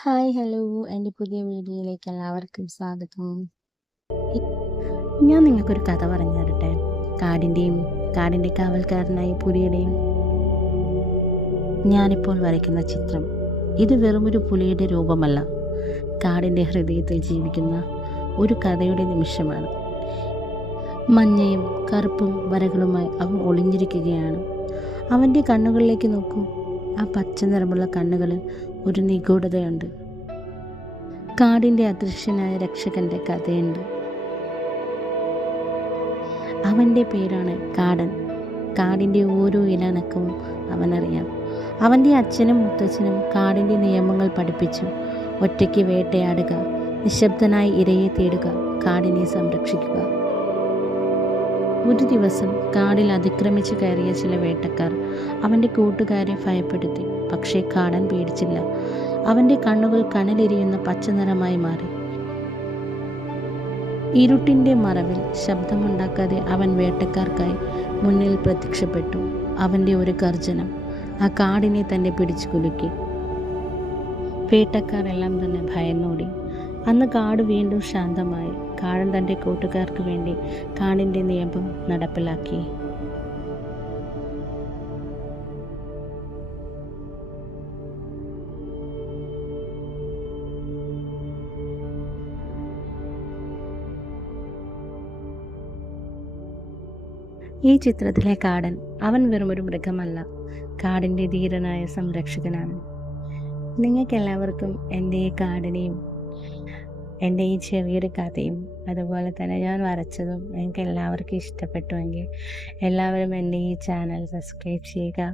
Hi hello എൻ്റെ പുതിയ വീഡിയോയിലേക്ക് എല്ലാവർക്കും സ്വാഗതം. ഞാൻ നിങ്ങൾക്കൊരു കഥ പറഞ്ഞു തരട്ടെ. കാടിൻ്റെയും കാടിൻ്റെ കാവൽക്കാരനായ പുലിയുടെയും. ഞാനിപ്പോൾ വരയ്ക്കുന്ന ചിത്രം ഇത് വെറുമൊരു പുലിയുടെ രൂപമല്ല, കാടിൻ്റെ ഹൃദയത്തിൽ ജീവിക്കുന്ന ഒരു കഥയുടെ നിമിഷമാണ്. മഞ്ഞയും കറുപ്പും വരകളുമായി അവൻ ഒളിഞ്ഞിരിക്കുകയാണ്. അവൻ്റെ കണ്ണുകളിലേക്ക് നോക്കൂ. ആ പച്ച നിറമുള്ള കണ്ണുകളിൽ ഒരു നിഗൂഢതയുണ്ട്. കാടിൻ്റെ അദൃശ്യനായ രക്ഷകൻ്റെ കഥയുണ്ട്. അവൻ്റെ പേരാണ് കാടൻ. കാടിൻ്റെ ഓരോ ഇലനക്കവും അവനറിയാം. അവൻ്റെ അച്ഛനും മുത്തച്ഛനും കാടിൻ്റെ നിയമങ്ങൾ പഠിപ്പിച്ചു. ഒറ്റയ്ക്ക് വേട്ടയാടുക, നിശബ്ദനായി ഇരയെ തേടുക, കാടിനെ സംരക്ഷിക്കുക. ഒരു ദിവസം കാടിൽ അതിക്രമിച്ച് കയറിയ ചില വേട്ടക്കാർ അവൻ്റെ കൂട്ടുകാരെ ഭയപ്പെടുത്തി. പക്ഷേ കാടൻ പേടിച്ചില്ല. അവൻ്റെ കണ്ണുകൾ കനലെരിയുന്ന പച്ചനിറമായി മാറി. ഇരുട്ടിൻ്റെ മറവിൽ ശബ്ദമുണ്ടാക്കാതെ അവൻ വേട്ടക്കാർക്കായി മുന്നിൽ പ്രത്യക്ഷപ്പെട്ടു. അവൻ്റെ ഒരു ഗർജനം ആ കാടിനെ തന്നെ പിടിച്ചു കുലുക്കി. വേട്ടക്കാരെല്ലാം തന്നെ ഭയന്നോടി. അന്ന് കാട് വീണ്ടും ശാന്തമായി. കാടൻ തൻ്റെ കൂട്ടുകാർക്ക് വേണ്ടി കാടിൻ്റെ നിയമം നടപ്പിലാക്കി. ഈ ചിത്രത്തിലെ കാടൻ അവൻ വെറുമൊരു മൃഗമല്ല, കാടിൻ്റെ ധീരനായ സംരക്ഷകനാണ്. നിങ്ങൾക്കെല്ലാവർക്കും എൻ്റെ ഈ കാടിനെയും എൻ്റെ ഈ ചെറിയൊരു കഥയും അതുപോലെ തന്നെ ഞാൻ വരച്ചതും നിങ്ങൾക്ക് എല്ലാവർക്കും ഇഷ്ടപ്പെട്ടുവെങ്കിൽ എല്ലാവരും എൻ്റെ ഈ ചാനൽ സബ്സ്ക്രൈബ് ചെയ്യുക,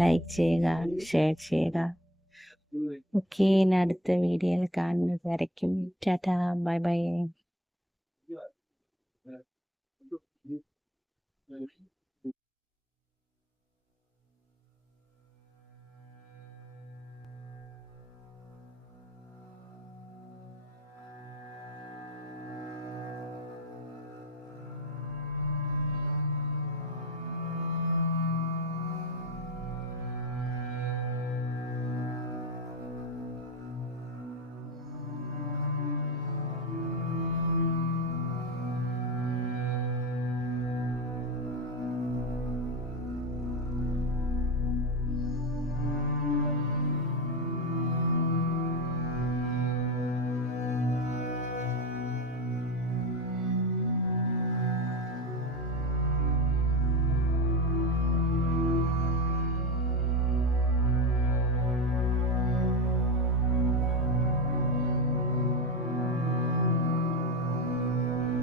ലൈക്ക് ചെയ്യുക, ഷെയർ ചെയ്യുക. ഓക്കെ, ഇനി അടുത്ത വീഡിയോയിൽ കാണുന്നത് വരയ്ക്കും. Tata, bye bye.